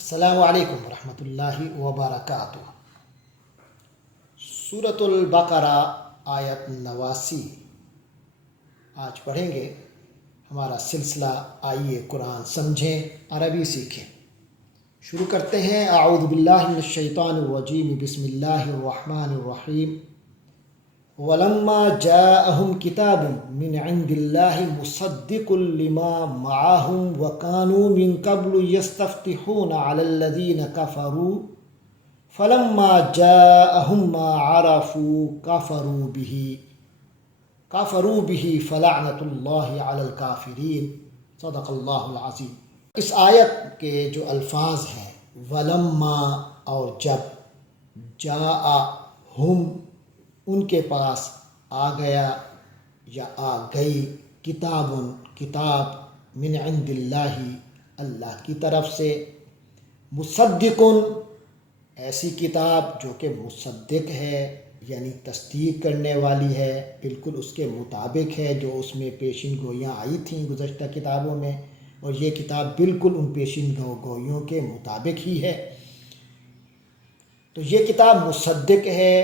السلام علیکم ورحمۃ اللہ وبرکاتہ۔ سورۃ البقرہ آیت 89 آج پڑھیں گے۔ ہمارا سلسلہ آئیے قرآن سمجھیں، عربی سیکھیں۔ شروع کرتے ہیں۔ اعوذ باللہ من الشیطان الرجیم، بسم اللہ الرحمن الرحیم۔ وَلَمَّا جَاءَهُمْ كِتَابٌ مِّنْ عِنْدِ اللَّهِ مُصَدِّقٌ لِمَا مَعَهُمْ وَكَانُوا مِنْ قَبْلُ يَسْتَفْتِحُونَ عَلَى الَّذِينَ كَفَرُوا فَلَمَّا جَاءَهُمْ مَا عَرَفُوا كَفَرُوا بِهِ فَلَعْنَةُ اللَّهِ عَلَى الْكَافِرِينَ۔ صدق اللہ العظیم۔ اس آیت کے جو الفاظ ہیں وَلَمَّا اور جب، جَاءَهُمْ ان کے پاس آ گیا یا آ گئی، کتاب من عند اللہ اللہ کی طرف سے، مصدق ایسی کتاب جو کہ مصدق ہے یعنی تصدیق کرنے والی ہے، بالکل اس کے مطابق ہے جو اس میں پیشین گوئیاں آئی تھیں گزشتہ کتابوں میں، اور یہ کتاب بالکل ان پیشین گوئیوں کے مطابق ہی ہے۔ تو یہ کتاب مصدق ہے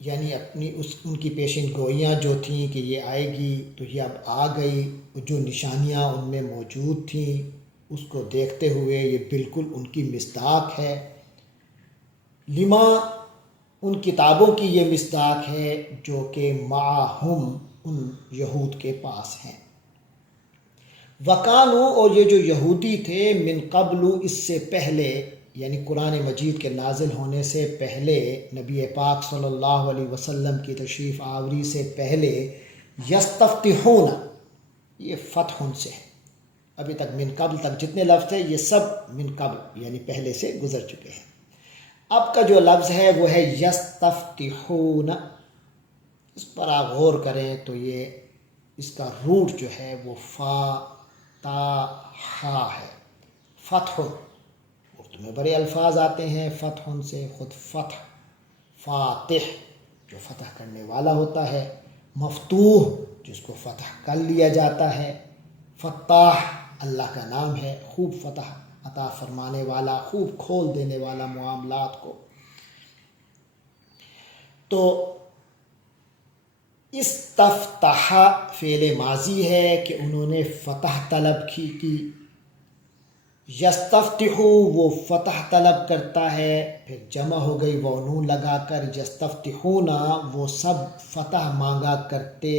یعنی ان کی پیشین گوئیاں جو تھیں کہ یہ آئے گی تو یہ اب آ گئی، جو نشانیاں ان میں موجود تھیں اس کو دیکھتے ہوئے یہ بالکل ان کی مصداق ہے۔ لما ان کتابوں کی یہ مصداق ہے جو کہ معہم ان یہود کے پاس ہیں۔ وکانو اور یہ جو یہودی تھے، من قبل اس سے پہلے یعنی قرآن مجید کے نازل ہونے سے پہلے، نبی پاک صلی اللہ علیہ وسلم کی تشریف آوری سے پہلے، یستفتحون یہ فتح سے ہے۔ ابھی تک من قبل تک جتنے لفظ ہیں یہ سب من قبل یعنی پہلے سے گزر چکے ہیں۔ اب کا جو لفظ ہے وہ ہے یستفتحون۔ اس پر آپ غور کریں تو یہ اس کا روٹ جو ہے وہ فا تا ہا ہے، فتح۔ اردو میں بڑے الفاظ آتے ہیں فتح سے، خود فتح، فاتح جو فتح کرنے والا ہوتا ہے، مفتوح جس کو فتح کر لیا جاتا ہے، فتاح اللہ کا نام ہے، خوب فتح عطا فرمانے والا، خوب کھول دینے والا معاملات کو۔ تو استفتح فعل ماضی ہے کہ انہوں نے فتح طلب کی۔ یستفتح وہ فتح طلب کرتا ہے، پھر جمع ہو گئی وہ نون لگا کر، یستفتحون وہ سب فتح مانگا کرتے،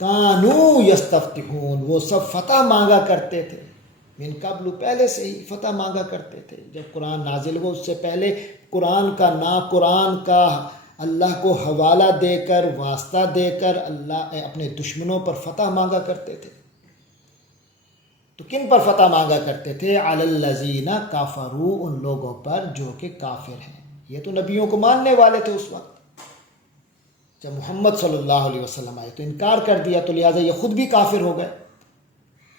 کانو یستفتحون وہ سب فتح مانگا کرتے تھے، من قبل پہلے سے ہی فتح مانگا کرتے تھے۔ جب قرآن نازل ہوا اس سے پہلے قرآن کا اللہ کو حوالہ دے کر، واسطہ دے کر اللہ اپنے دشمنوں پر فتح مانگا کرتے تھے۔ تو کن پر فتح مانگا کرتے تھے؟ علی الذین کفروا ان لوگوں پر جو کہ کافر ہیں۔ یہ تو نبیوں کو ماننے والے تھے اس وقت، جب محمد صلی اللہ علیہ وسلم آئے تو انکار کر دیا، تو لہٰذا یہ خود بھی کافر ہو گئے۔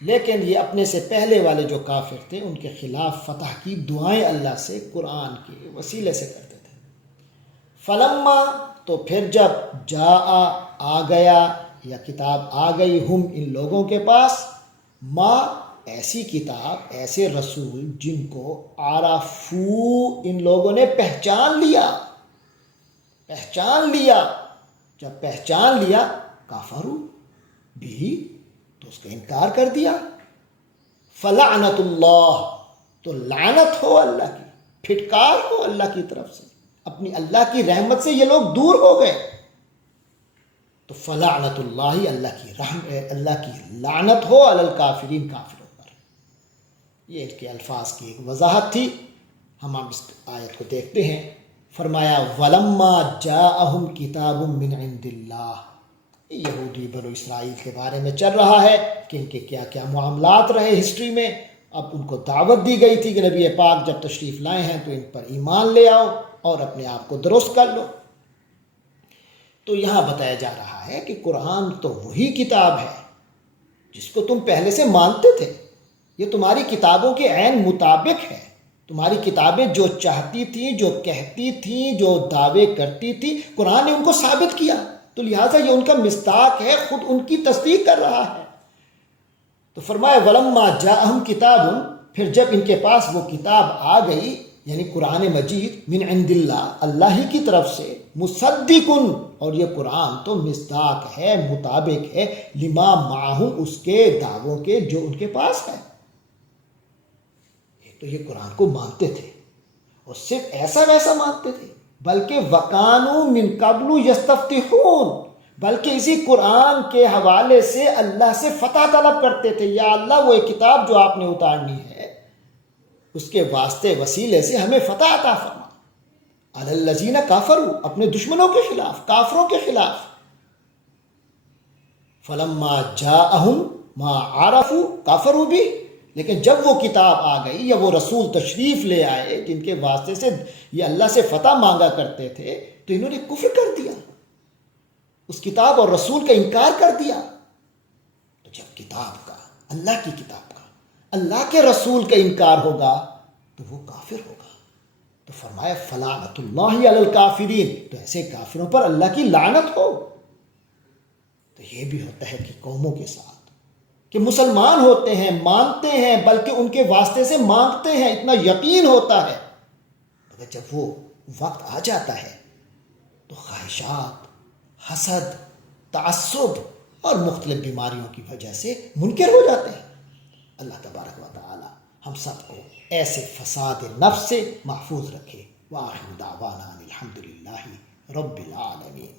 لیکن یہ اپنے سے پہلے والے جو کافر تھے ان کے خلاف فتح کی دعائیں اللہ سے قرآن کے وسیلے سے کرتے تھے۔ فلما تو پھر جب آ گیا یا کتاب آ گئی، ہم ان لوگوں کے پاس، ماں ایسی کتاب، ایسے رسول جن کو عرفو ان لوگوں نے پہچان لیا، جب پہچان لیا، کافروا بھی تو اس کا انکار کر دیا، فلعنت اللہ تو لعنت ہو اللہ کی، پھٹکار ہو اللہ کی طرف سے، اپنی اللہ کی رحمت سے یہ لوگ دور ہو گئے۔ تو فلعنت اللہ اللہ کی لعنت ہو علی الکافرین کافروں پر۔ یہ ان کے الفاظ کی ایک وضاحت تھی۔ ہم اس آیت کو دیکھتے ہیں۔ فرمایا وَلَمَّا جَاءَهُمْ كِتَابٌ مِّنْ عِنْدِ اللَّهِ۔ یہودی بنو اسرائیل کے بارے میں چل رہا ہے کہ ان کے کیا کیا معاملات رہے ہسٹری میں۔ اب ان کو دعوت دی گئی تھی کہ نبی پاک جب تشریف لائے ہیں تو ان پر ایمان لے آؤ اور اپنے آپ کو درست کر لو۔ تو یہاں بتایا جا رہا ہے کہ قرآن تو وہی کتاب ہے جس کو تم پہلے سے مانتے تھے، یہ تمہاری کتابوں کے عین مطابق ہے۔ تمہاری کتابیں جو چاہتی تھیں، جو کہتی تھیں، جو دعوے کرتی تھیں، قرآن نے ان کو ثابت کیا، تو لہٰذا یہ ان کا مصداق ہے، خود ان کی تصدیق کر رہا ہے۔ تو فرمایا وَلَمَّا جَاءَهُمْ كِتَابٌ، پھر جب ان کے پاس وہ کتاب آ گئی یعنی قرآن مجید من عند اللہ ہی کی طرف سے، مصدقن، اور یہ قرآن تو مصداق ہے، مطابق ہے، لما معہم، اس کے دعووں کے جو ان کے پاس ہے۔ تو یہ قرآن کو مانتے تھے، اور صرف ایسا ویسا مانتے تھے، بلکہ وَقَانُوا مِن قَبْلُ يَسْتَفْتِحُونَ، بلکہ اسی قرآن کے حوالے سے اللہ سے فتح طلب کرتے تھے، یا اللہ وہ ایک کتاب جو آپ نے اتارنی ہے اس کے واسطے وسیلے سے ہمیں فتح عطا فرما، علی الذین کافروا، اپنے دشمنوں کے خلاف، کافروں کے خلاف۔ فلما جاءہم ما عرفوا کافروا بھی، لیکن جب وہ کتاب آ گئی یا وہ رسول تشریف لے آئے جن کے واسطے سے یہ اللہ سے فتح مانگا کرتے تھے، تو انہوں نے کفر کر دیا، اس کتاب اور رسول کا انکار کر دیا۔ تو جب کتاب کا، اللہ کی کتاب کا، اللہ کے رسول کا انکار ہوگا تو وہ کافر ہوگا۔ تو فرمایا فلعنۃ اللہ علی الکافرین، تو ایسے کافروں پر اللہ کی لعنت ہو۔ تو یہ بھی ہوتا ہے کہ قوموں کے ساتھ کہ مسلمان ہوتے ہیں، مانتے ہیں، بلکہ ان کے واسطے سے مانگتے ہیں، اتنا یقین ہوتا ہے، مگر جب وہ وقت آ جاتا ہے تو خواہشات، حسد، تعصب اور مختلف بیماریوں کی وجہ سے منکر ہو جاتے ہیں۔ اللہ تبارک و تعالی ہم سب کو ایسے فساد نفس سے محفوظ رکھے۔ وآخر دعوانا الحمدللہ رب العالمین۔